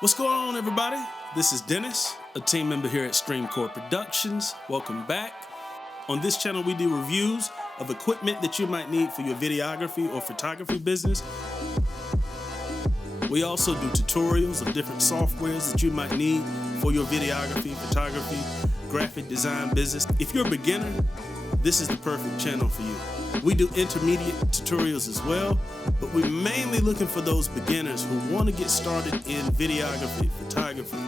What's going on, everybody? This is Dennis, a team member here at Streamcore Productions. Welcome back. On this channel, we do reviews of equipment that you might need for your videography or photography business. We also do tutorials of different softwares that you might need for your videography, photography, graphic design business. If you're a beginner, this is the perfect channel for you. We do intermediate tutorials as well, but we're mainly looking for those beginners who want to get started in videography, photography,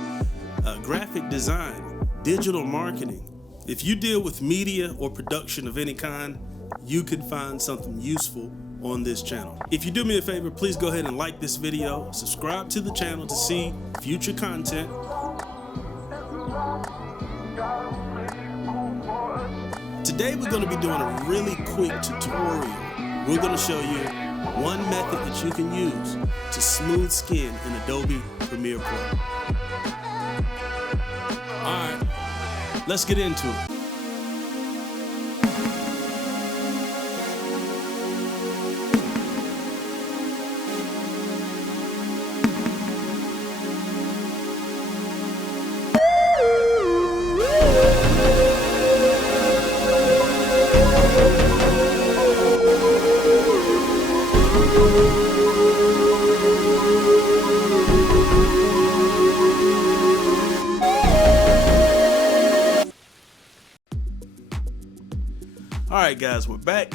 graphic design, digital marketing. If you deal with media or production of any kind, you can find something useful on this channel. If you do me a favor, please go ahead and like this video, subscribe to the channel to see future content. Today we're going to be doing a really quick tutorial. We're going to show you one method that you can use to smooth skin in Adobe Premiere Pro. Alright, let's get into it. Alright guys, we're back.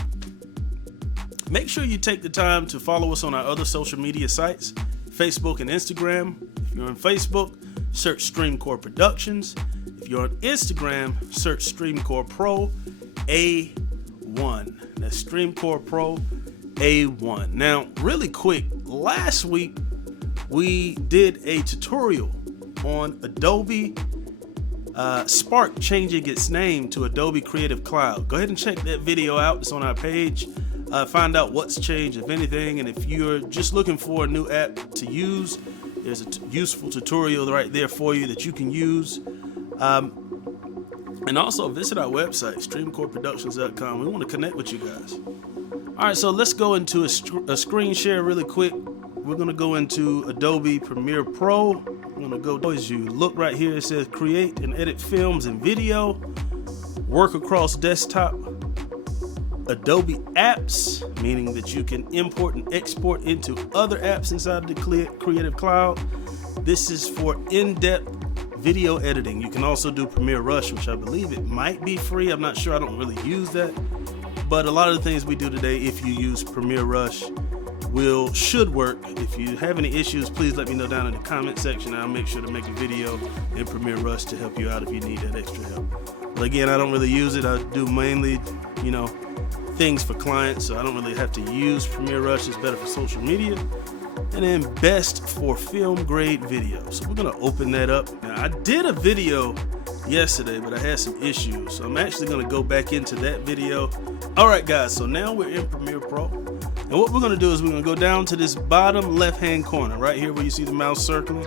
Make sure you take the time to follow us on our other social media sites, Facebook and Instagram. If you're on Facebook, search Streamcore Productions. If you're on Instagram, search Streamcore Pro A1. That's Streamcore Pro A1. Now, really quick, last week we did a tutorial on Adobe Spark changing its name to Adobe Creative Cloud. Go ahead and check that video out. It's on our page. Find out what's changed, if anything, and if you're just looking for a new app to use, there's a useful tutorial right there for you that you can use. And also visit our website, streamcoreproductions.com. We want to connect with you guys. All right, so let's go into a screen share really quick. We're going to go into Adobe Premiere Pro. I'm going to go, as you look right here, it says create and edit films and video, work across desktop, Adobe apps, meaning that you can import and export into other apps inside of the Creative Cloud. This is for in-depth video editing. You can also do Premiere Rush, which I believe it might be free. I'm not sure. I don't really use that. But a lot of the things we do today, if you use Premiere Rush, should work. If you have any issues, please let me know down in the comment section. I'll make sure to make a video in Premiere Rush to help you out if you need that extra help. But again, I don't really use it. I do mainly, things for clients, so I don't really have to use Premiere Rush. It's better for social media. And then best for film grade video. So we're gonna open that up. Now, I did a video yesterday, but I had some issues, so I'm actually gonna go back into that video. All right guys, so now we're in Premiere Pro, and what we're gonna do is we're gonna go down to this bottom left hand corner right here where you see the mouse circling.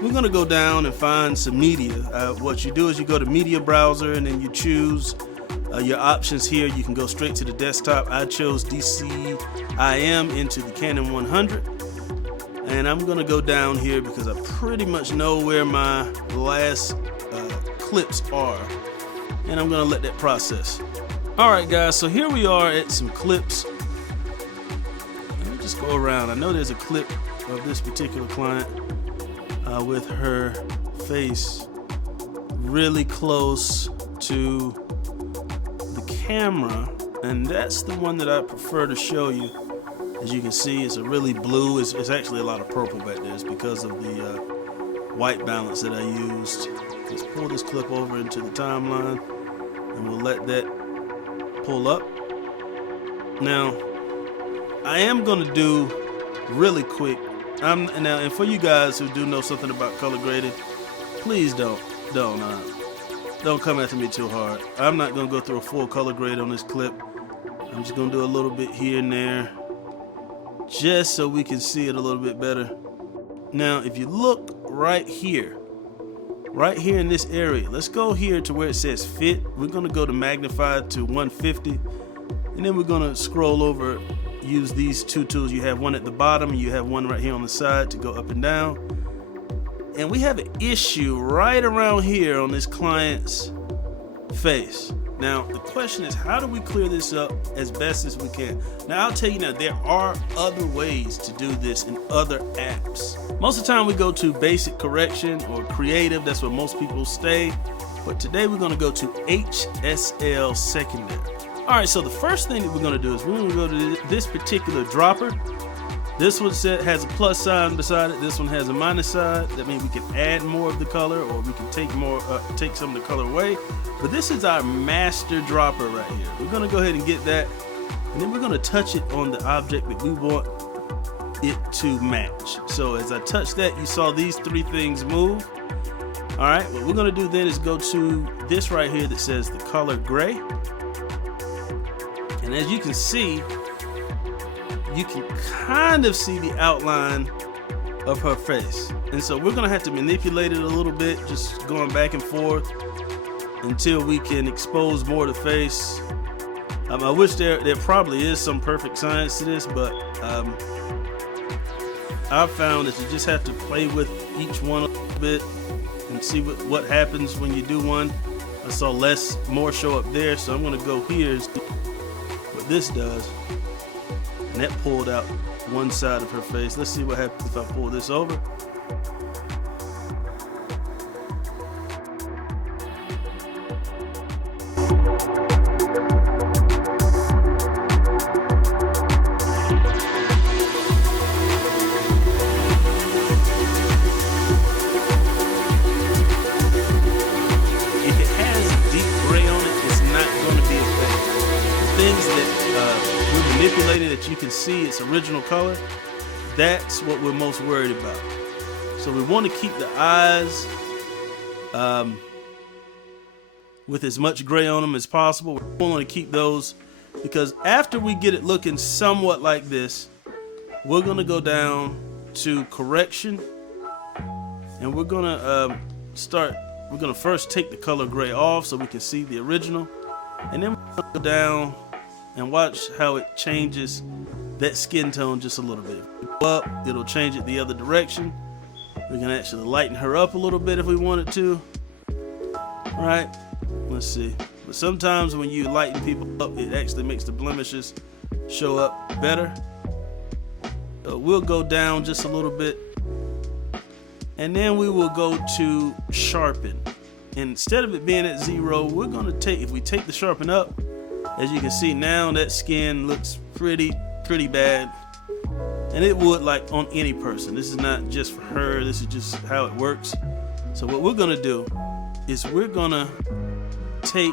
We're gonna go down and find some media. What you do is you go to media browser and then you choose your options here. You can go straight to the desktop. I chose DCIM into the Canon 100. And I'm gonna go down here because I pretty much know where my last clips are, and I'm gonna let that process. All right guys, so here we are at some clips. Let me just go around. I know there's a clip of this particular client with her face really close to the camera, and that's the one that I prefer to show you. As you can see, it's a really blue. It's actually a lot of purple back there. It's because of the white balance that I used. Let's pull this clip over into the timeline, and we'll let that pull up. Now, I am going to do really quick. And for you guys who do know something about color grading, please don't come after me too hard. I'm not going to go through a full color grade on this clip. I'm just going to do a little bit here and there, just so we can see it a little bit better. Now, if you look right here in this area, let's go here to where it says fit. We're going to go to magnified to 150, and then we're going to scroll over use these two tools. You have one at the bottom and you have one right here on the side to go up and down. and we have an issue right around here on this client's face. Now the question is, how do we clear this up as best as we can? Now I'll tell you now, there are other ways to do this in other apps. Most of the time we go to basic correction or creative, that's where most people stay. But today we're gonna go to HSL secondary. All right, so the first thing that we're gonna do is we're gonna go to this particular dropper. This one has a plus sign beside it. This one has a minus side. That means we can add more of the color, or we can take some of the color away. But this is our master dropper right here. We're gonna go ahead and get that, and then we're gonna touch it on the object that we want it to match. So as I touch that, you saw these three things move. All right, what we're gonna do then is go to this right here that says the color gray. And as you can see, you can kind of see the outline of her face. And so we're gonna have to manipulate it a little bit, just going back and forth until we can expose more of the face. I wish there probably is some perfect science to this, but I've found that you just have to play with each one a little bit and see what happens when you do one. I saw more show up there, so I'm gonna go here and see what this does. And that pulled out one side of her face. Let's see what happens if I pull this over. If it has deep gray on it, it's not going to be effective. Things that we're manipulating that you can see its original color, that's what we're most worried about. So we want to keep the eyes with as much gray on them as possible. We want to keep those, because after we get it looking somewhat like this, we're going to go down to correction, and we're going to first take the color gray off so we can see the original, and then we're going to go down and watch how it changes that skin tone just a little bit. If we go up, it'll change it the other direction. We can actually lighten her up a little bit if we wanted to. All right, let's see. But sometimes when you lighten people up, it actually makes the blemishes show up better. So we'll go down just a little bit, and then we will go to sharpen. And instead of it being at 0, we're gonna if we take the sharpen up, as you can see now, that skin looks pretty bad, and it would like on any person. This is not just for her, this is just how it works. So what we're gonna do is we're gonna take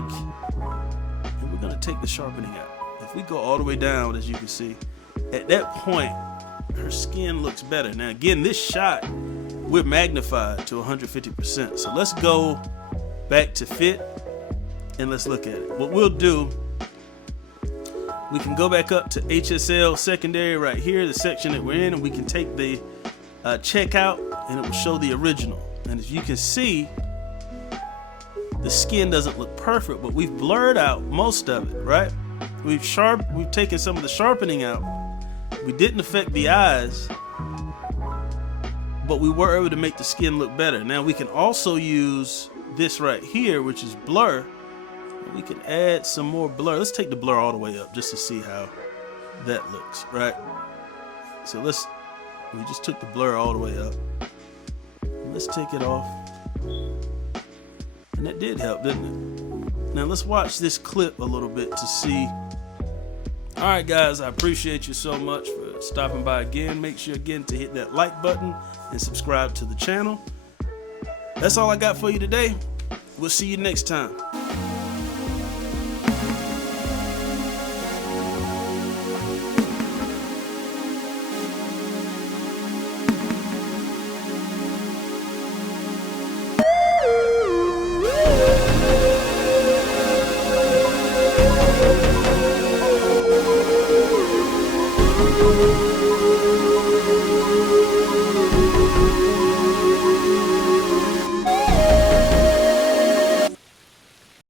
the sharpening out. If we go all the way down, as you can see, at that point her skin looks better. Now again, this shot we're magnified to 150%. So let's go back to fit and let's look at it. What we'll do, we can go back up to HSL secondary right here, the section that we're in, and we can take the checkout, and it will show the original. And as you can see, the skin doesn't look perfect, but we've blurred out most of it, right? We've taken some of the sharpening out. We didn't affect the eyes, but we were able to make the skin look better. Now we can also use this right here, which is blur. We can add some more blur. Let's take the blur all the way up just to see how that looks, right? So we just took the blur all the way up. Let's take it off. And that did help, didn't it? Now let's watch this clip a little bit to see. All right, guys, I appreciate you so much for stopping by again. Make sure again to hit that like button and subscribe to the channel. That's all I got for you today. We'll see you next time.